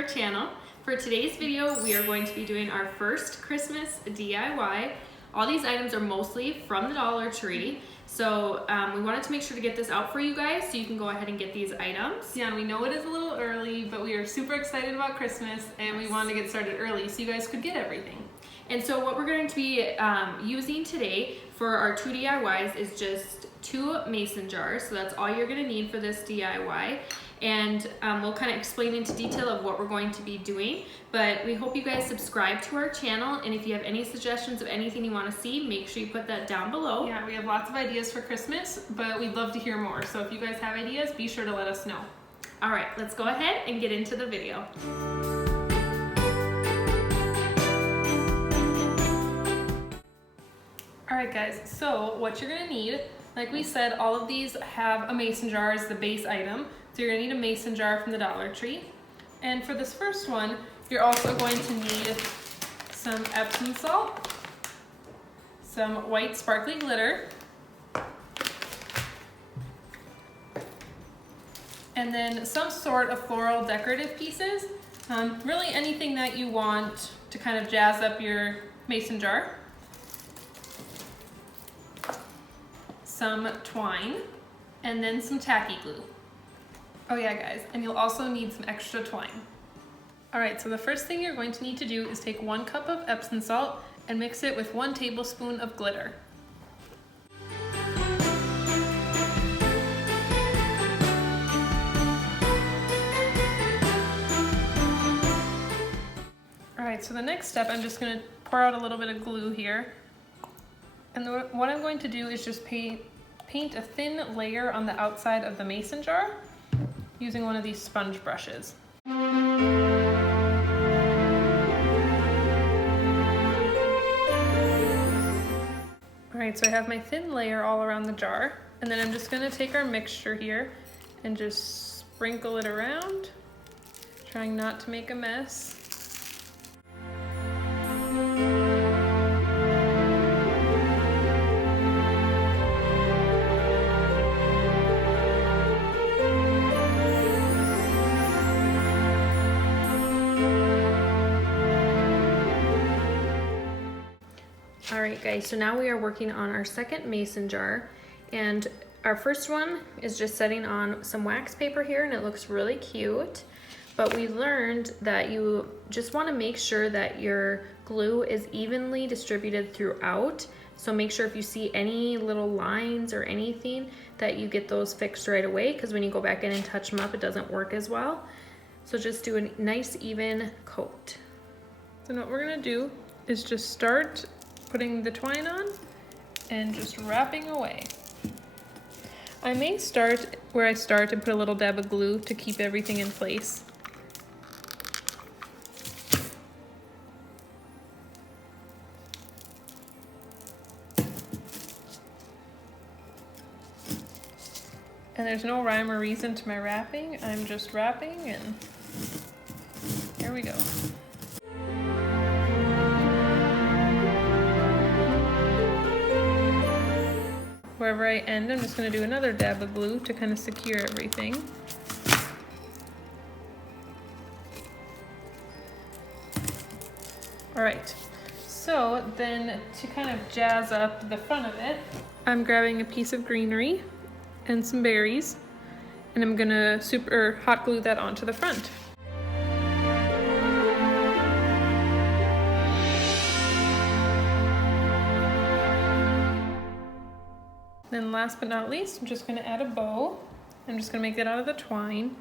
our channel. For today's video, we are going to be doing our first Christmas DIY. All these items are mostly from the Dollar Tree. So we wanted to make sure to get this out for you guys so you can go ahead and get these items. Yeah, we know it is a little early, but we are super excited about Christmas and we wanted to get started early so you guys could get everything. And so what we're going to be using today for our two DIYs is just 2 mason jars. So that's all you're going to need for this DIY. And we'll kind of explain into detail of what we're going to be doing. But we hope you guys subscribe to our channel, and if you have any suggestions of anything you want to see, make sure you put that down below. Yeah, we have lots of ideas for Christmas, but we'd love to hear more. So if you guys have ideas, be sure to let us know. All right, let's go ahead and get into the video. All right guys, so what you're gonna need, like we said, all of these have a mason jar as the base item. So you're gonna need a mason jar from the Dollar Tree. And for this first one, you're also going to need some Epsom salt, some white sparkly glitter, and then some sort of floral decorative pieces. Really anything that you want to kind of jazz up your mason jar. Some twine, and then some tacky glue. Oh yeah guys, and you'll also need some extra twine. All right, so the first thing you're going to need to do is take 1 cup of Epsom salt and mix it with 1 tablespoon of glitter. All right, so the next step, I'm just gonna pour out a little bit of glue here. And what I'm going to do is just paint a thin layer on the outside of the mason jar using one of these sponge brushes. All right, so I have my thin layer all around the jar, and then I'm just gonna take our mixture here and just sprinkle it around, trying not to make a mess. Alright guys, so now we are working on our second mason jar, and our first one is just setting on some wax paper here, and it looks really cute. But we learned that you just want to make sure that your glue is evenly distributed throughout. So make sure if you see any little lines or anything that you get those fixed right away, because when you go back in and touch them up, it doesn't work as well. So just do a nice even coat. So what we're gonna do is just start putting the twine on and just wrapping away. I may start where I start and put a little dab of glue to keep everything in place. And there's no rhyme or reason to my wrapping. I'm just wrapping, and here we go. Wherever I end, I'm just going to do another dab of glue to kind of secure everything. All right, so then to kind of jazz up the front of it, I'm grabbing a piece of greenery and some berries, and I'm going to super hot glue that onto the front. Then last but not least, I'm just going to add a bow. I'm just going to make it out of the twine.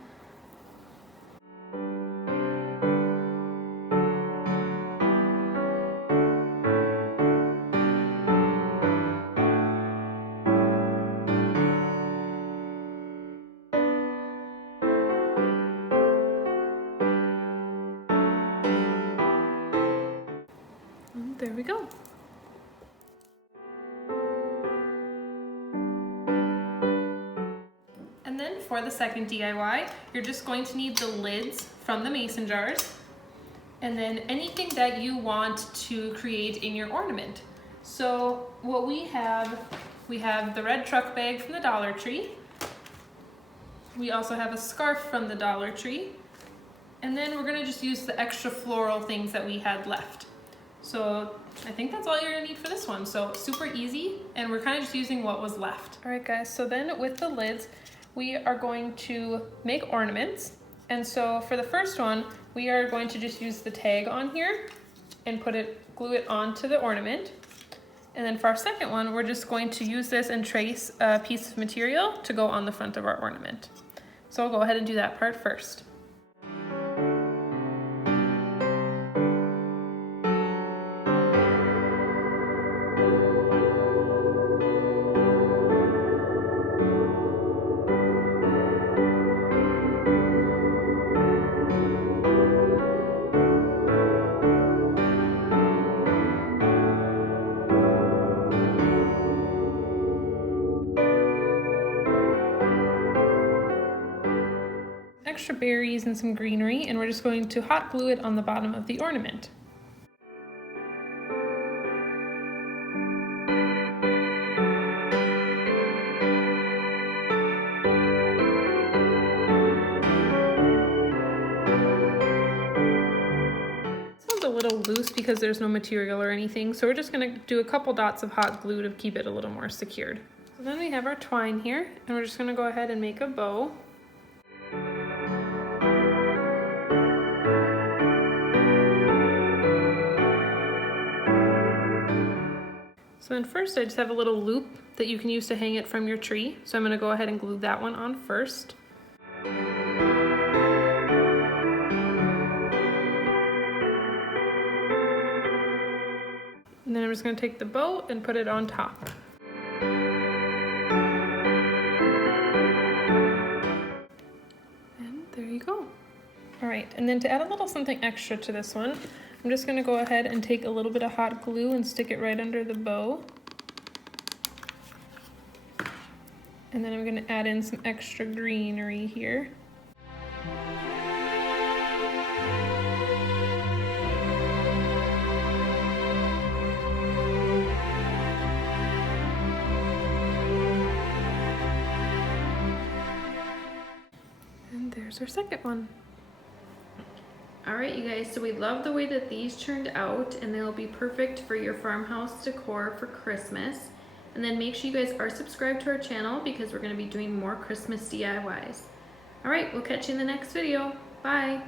And there we go. For the second DIY, you're just going to need the lids from the mason jars, and then anything that you want to create in your ornament. So what we have the red truck bag from the Dollar Tree. We also have a scarf from the Dollar Tree. And then we're gonna just use the extra floral things that we had left. So I think that's all you're gonna need for this one. So super easy, and we're kind of just using what was left. All right guys, so then with the lids, we are going to make ornaments. And so for the first one, we are going to just use the tag on here and glue it onto the ornament. And then for our second one, we're just going to use this and trace a piece of material to go on the front of our ornament. So I'll go ahead and do that part first. Extra berries and some greenery, and we're just going to hot glue it on the bottom of the ornament. This one's a little loose because there's no material or anything, so we're just going to do a couple dots of hot glue to keep it a little more secured. So then we have our twine here, and we're just going to go ahead and make a bow. So then first I just have a little loop that you can use to hang it from your tree. So I'm going to go ahead and glue that one on first. And then I'm just going to take the bow and put it on top. And there you go. All right, and then to add a little something extra to this one, I'm just going to go ahead and take a little bit of hot glue and stick it right under the bow. And then I'm going to add in some extra greenery here. And there's our second one. All right, you guys, so we love the way that these turned out, and they'll be perfect for your farmhouse decor for Christmas. And then make sure you guys are subscribed to our channel because we're going to be doing more Christmas DIYs. All right, we'll catch you in the next video. Bye.